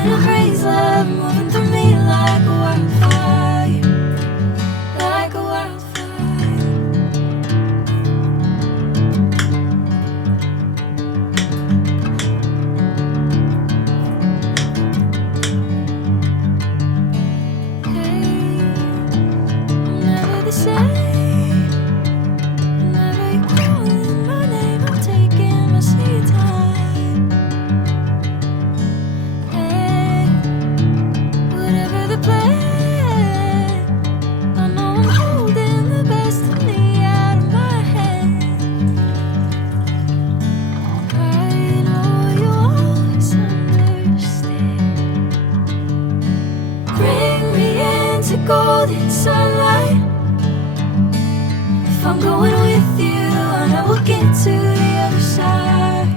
Catching a craze, love moving through me like a wildfire, like a wildfire. Hey, I'm never the same. Whenever you're calling my name, I'm taking my sweet time. Hey, whatever the plan, I know I'm holding the best of me out of my hand. I know you always understand. Bring me into golden sunlight. If I'm going with you, I know we'll get to the other side.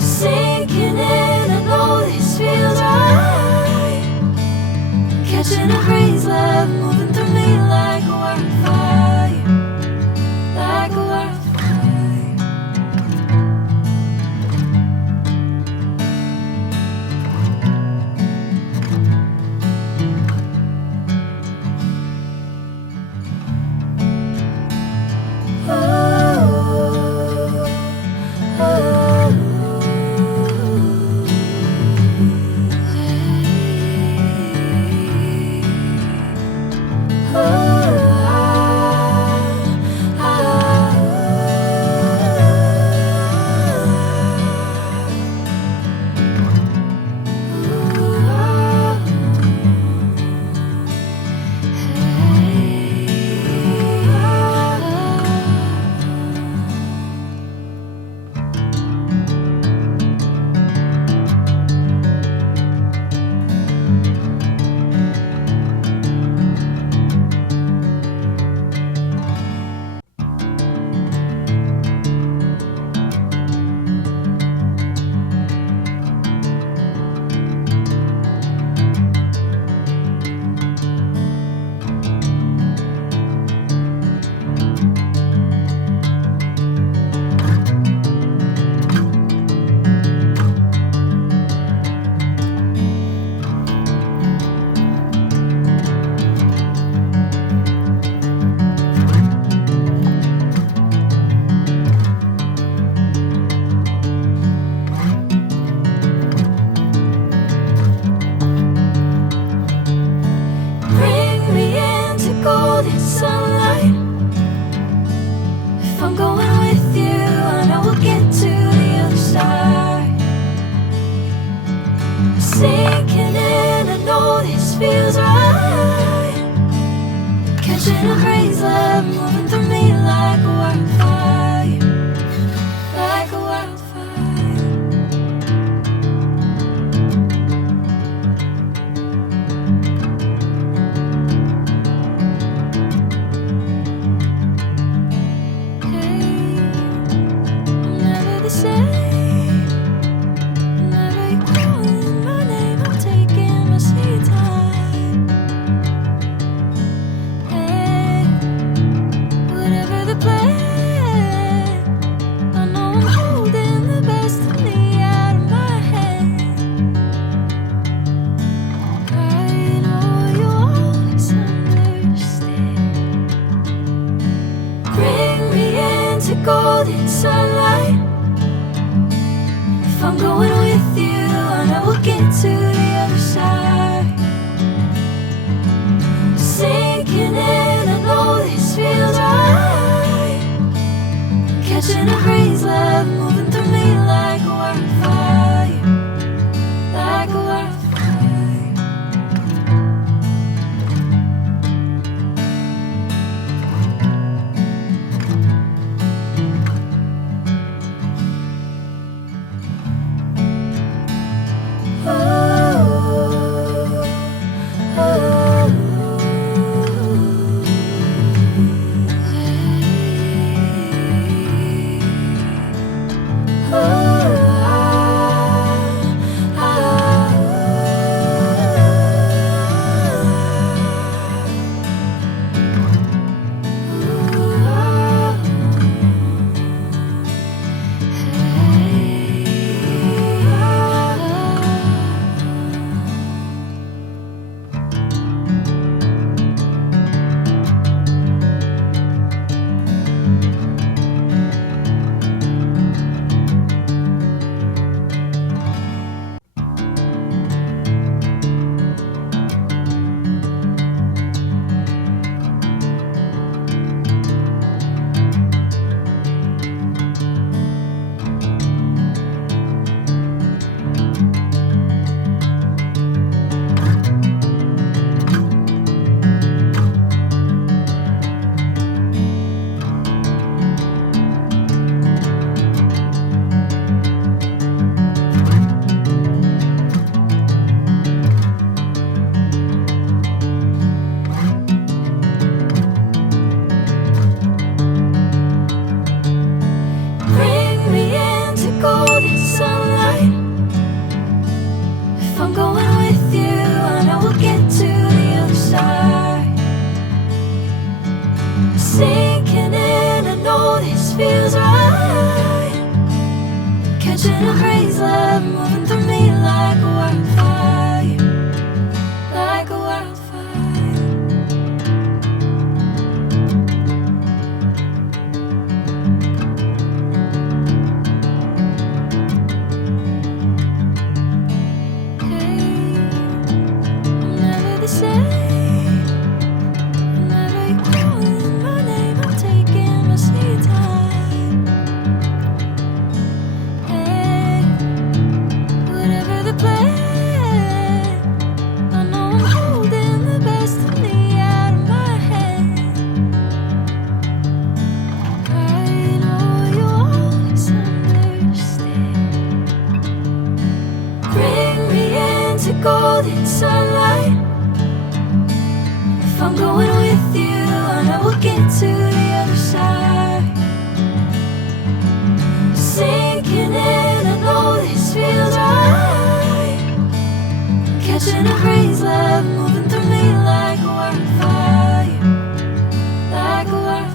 Sinking in, I know this feels right. Catching a craze, love moving through me like a wildfire, like a wildfire. Bring me into golden sunlight. If I'm going with you, I know we'll get to the other side. Sinking in, I know this feels right. Catching a craze, love moving through me like a wildfire, like a wildfire. Hey, I'm never the same. Whenever you're calling my name, I'm taking my sweet time. Hey, whatever the plan, I know I'm holding the best of me out of my hand. I know you always understand. Bring me into golden sunlight. If I'm going with you, I know we'll get to the other side. Sinking in, I know this feels right. Catching a craze, love moving through me like a wildfire, like a wildfire. sunlight. If I'm going with you, I know we'll get to the other side. Sinking in, I know this feels right. Catching a breeze, love moving through me like a wildfire, like a wildfire.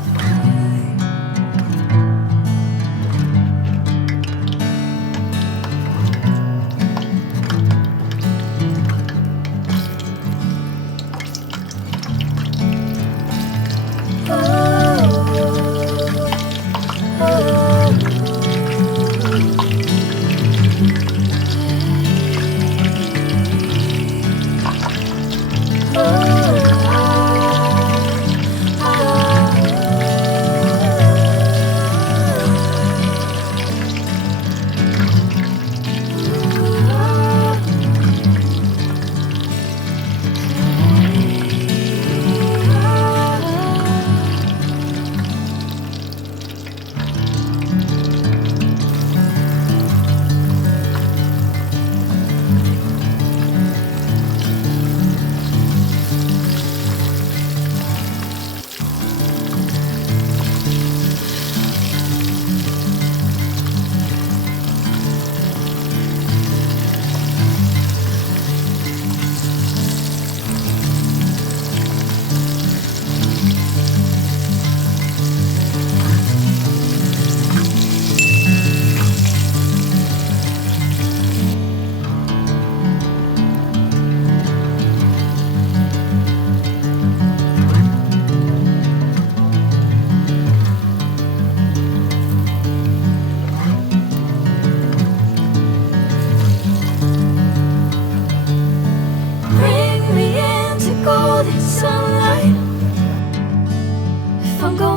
Bring me into golden sunlight. If I'm going